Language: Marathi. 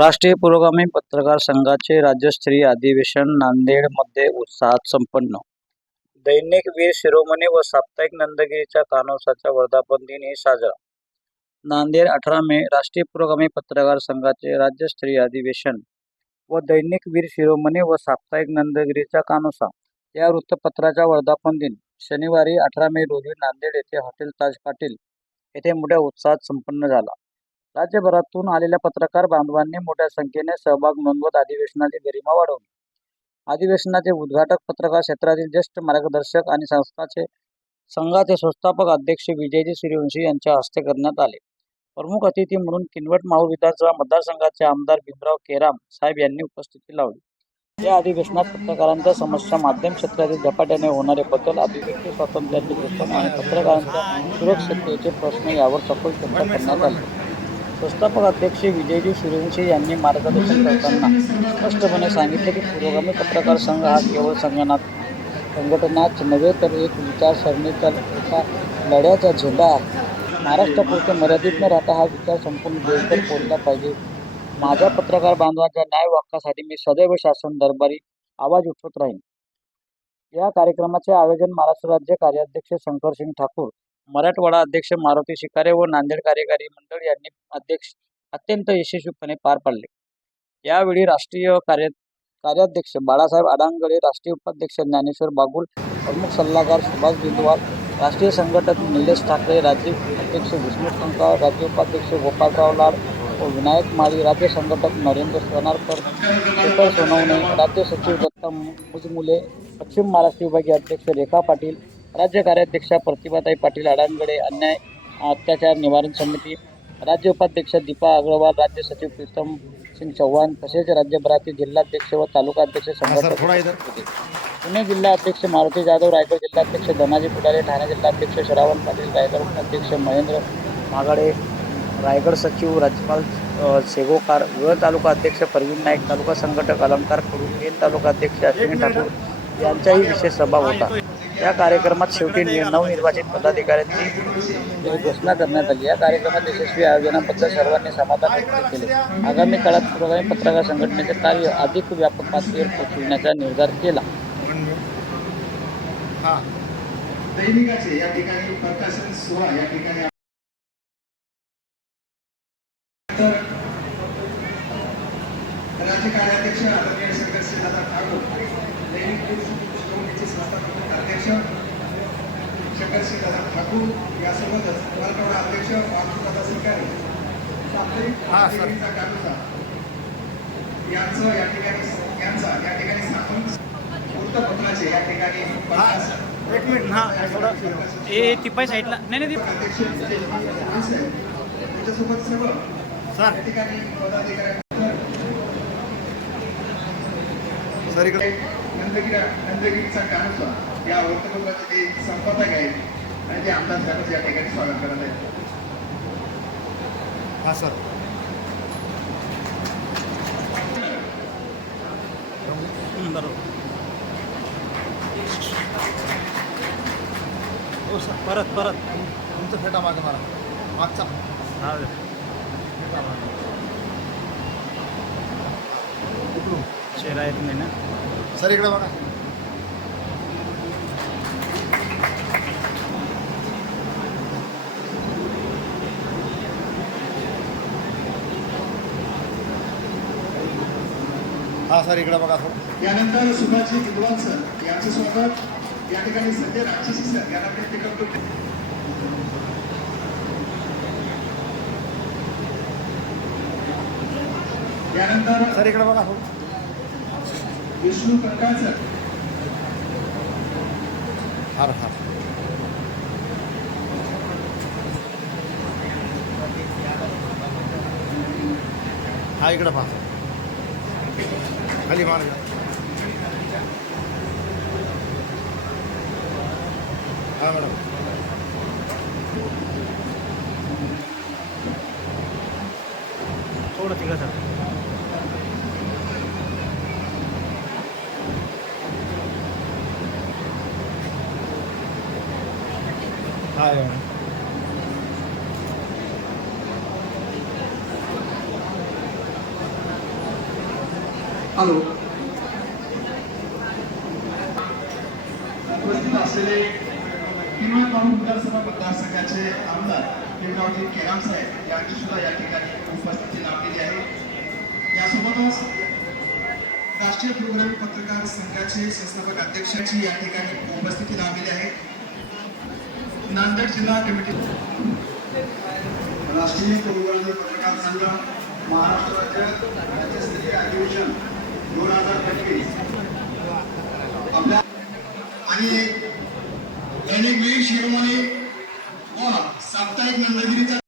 राष्ट्रीय पुरोगामी पत्रकार संघाचे राज्यस्तरीय अधिवेशन नांदेडमध्ये उत्साहात संपन्न. दैनिक वीर शिरोमणी व साप्ताहिक नंदगिरीच्या कानोसाचा वर्धापन दिन ही साजरा. नांदेड अठरा मे राष्ट्रीय पुरोगामी पत्रकार संघाचे राज्यस्तरीय अधिवेशन व दैनिक वीर शिरोमणी व साप्ताहिक नंदगिरीचा कानोसा या वृत्तपत्राचा वर्धापन दिन. शनिवारी अठरा मे रोजी नांदेड येथे हॉटेल ताज पाटील येथे मोठ्या उत्साहात संपन्न झाला. राज्यभरातून आलेल्या पत्रकार बांधवांनी मोठ्या संख्येने सहभाग नोंदवत अधिवेशनाची गरिमा वाढवली. अधिवेशनाचे उद्घाटक पत्रकार क्षेत्रातील ज्येष्ठ मार्गदर्शक आणि संस्थाचे संघाचे संस्थापक अध्यक्ष विजयजी सूर्यवंशी यांच्या हस्ते करण्यात आले. प्रमुख अतिथी म्हणून किनवट माहूर विधानसभा मतदारसंघाचे आमदार भीमराव केराम साहेब यांनी उपस्थिती लावली. या अधिवेशनात पत्रकारांच्या समस्या माध्यम क्षेत्रातील झपाट्याने होणारे बदल अभिव्यक्ती स्वातंत्र्याचे जतन आणि पत्रकारांच्या सुरक्षिततेचे प्रश्न यावर सखोल चर्चा करण्यात आली. संस्थापक अध्यक्ष विजयजी सूर्यवंशी यांनी मार्गदर्शन करताना स्पष्टपणे सांगितले की पुरोगामी पत्रकार संघ हा केवळ संगणक संघटनाच नव्हे तर एक विचारसरणीचा एका लढ्याचा झेंडा आहे. महाराष्ट्रापुरते मर्यादित न राहता हा विचार संपूर्ण देशभर पोहोचला पाहिजे. माझ्या पत्रकार बांधवांच्या न्याय मी सदैव शासन दरबारी आवाज उठवत राहीन. या कार्यक्रमाचे आयोजन महाराष्ट्र राज्य कार्याध्यक्ष शंकरसिंग ठाकूर मराठवाडा अध्यक्ष मारुती शिकारे व नांदेड कार्यकारी मंडळ यांनी अध्यक्ष अत्यंत यशस्वीपणे पार पाडले. यावेळी राष्ट्रीय कार्य कार्याध्यक्ष बाळासाहेब आडांगळे राष्ट्रीय उपाध्यक्ष ज्ञानेश्वर बागुल प्रमुख सल्लागार सुभाष बिंदवाल राष्ट्रीय संघटक निलेश ठाकरे राज्य अध्यक्ष विष्णू शंकर राज्य उपाध्यक्ष गोपाळराव लाड व विनायक माळी राज्य संघटक नरेंद्र सोनारकर शेखर सोनवणे राज्य सचिव दत्ता मुजमुले पश्चिम महाराष्ट्र विभागीय अध्यक्ष रेखा पाटील राज्य कार्याध्यक्षा प्रतिभाताई पाटील आडांगडे अन्याय अत्याचार निवारण समिती राज्य उपाध्यक्ष दीपा अग्रवाल राज्य सचिव प्रीतम सिंग चव्हाण तसेच राज्यभरातील जिल्हाध्यक्ष व तालुका अध्यक्ष होते. पुणे जिल्हा अध्यक्ष मारुती जाधव रायगड जिल्हाध्यक्ष धनाजी पुढारे ठाणे जिल्हाध्यक्ष श्रावण पाटील रायगड अध्यक्ष महेंद्र मागाडे रायगड सचिव राज्यपाल सेगोकार विळ तालुका अध्यक्ष परवीन नाईक तालुका संघटक अलंकार कडू पेन तालुका अध्यक्ष अश्विनी ठाकूर यांचाही विशेष सहभाग होता. या कार्यक्रमात शेवटी नवनिर्वाचित पदाधिकाऱ्यांची घोषणा करण्यात आली. या कार्यक्रमात यशस्वी आयोजनाबद्दल सर्वांनी समाधान व्यक्त केले. आगामी काळात पुरोगामी पत्रकार संघटनेचे कार्य अधिक व्यापक पातळीवर पोहोचविण्याचा निर्धार केला. दैनिकाचे या ठिकाणी प्रकाशन सोहळा या ठिकाणी तर राज्य कार्याध्यक्ष आदरणीय शंकर दादा ठाकूर दैनिक शिरोमणीचे संस्थापक अध्यक्ष शंकर दादा ठाकूर यासोबतच मराठवाडा अध्यक्ष दादा सरकारी कानुसा. यांचं या ठिकाणी यांचा या ठिकाणी स्थापन वृत्तपत्राचे या ठिकाणी एक मिनिट हा थोडं ए तिपाई साईडला. नाही नाही अध्यक्ष. त्याच्यासोबत सर्व सर. या ठिकाणी पदाधिकारी सर इकडे. नंदगिरा नंदगिरीचा कानुसा. या वृत्तपत्राचे जे संपादक आहेत आणि ते आमदार साहेब या ठिकाणी स्वागत करत आहेत. हा सर. बरोबर हो सर. परत परत. तुमचं फेटा मागे मारा. मागचा. हा चेहरा येत नाही ना? सर इकडे बघा. हा सर इकडे बघा थोडं यानंतर सुभाषजी विद्वान सर यांचं स्वागत. या ठिकाणी सध्या राक्षसी सर यांना पिकअप करतो. यानंतर सर इकडे बघा थोडं विष्णू कंकाळ सर. हार हार. हा इकडे पहा. खाली मान घ्या. हा मॅडम थोडं तिकडं सर हा मॅडम हॅलो उपस्थित असलेले किनवट बाबू विधानसभा मतदारसंघाचे आमदार भीमरावजी केराम साहेब यांची सुद्धा या ठिकाणी उपस्थिती लाभलेली आहे. यासोबतच राष्ट्रीय प्रोग्रामी पत्रकार संघाचे संस्थापक अध्यक्षाची या ठिकाणी उपस्थिती लाभलेली आहे. नांदेड जिल्हा कमिटी राष्ट्रीय प्रोग्रामी पत्रकार संघ महाराष्ट्र राज्य राज्यस्तरीय अधिवेशन दोन हजार पंचवीस आपल्या आणि दैनिक वेळ शिरोमणी व साप्ताहिक नंदगिरीचा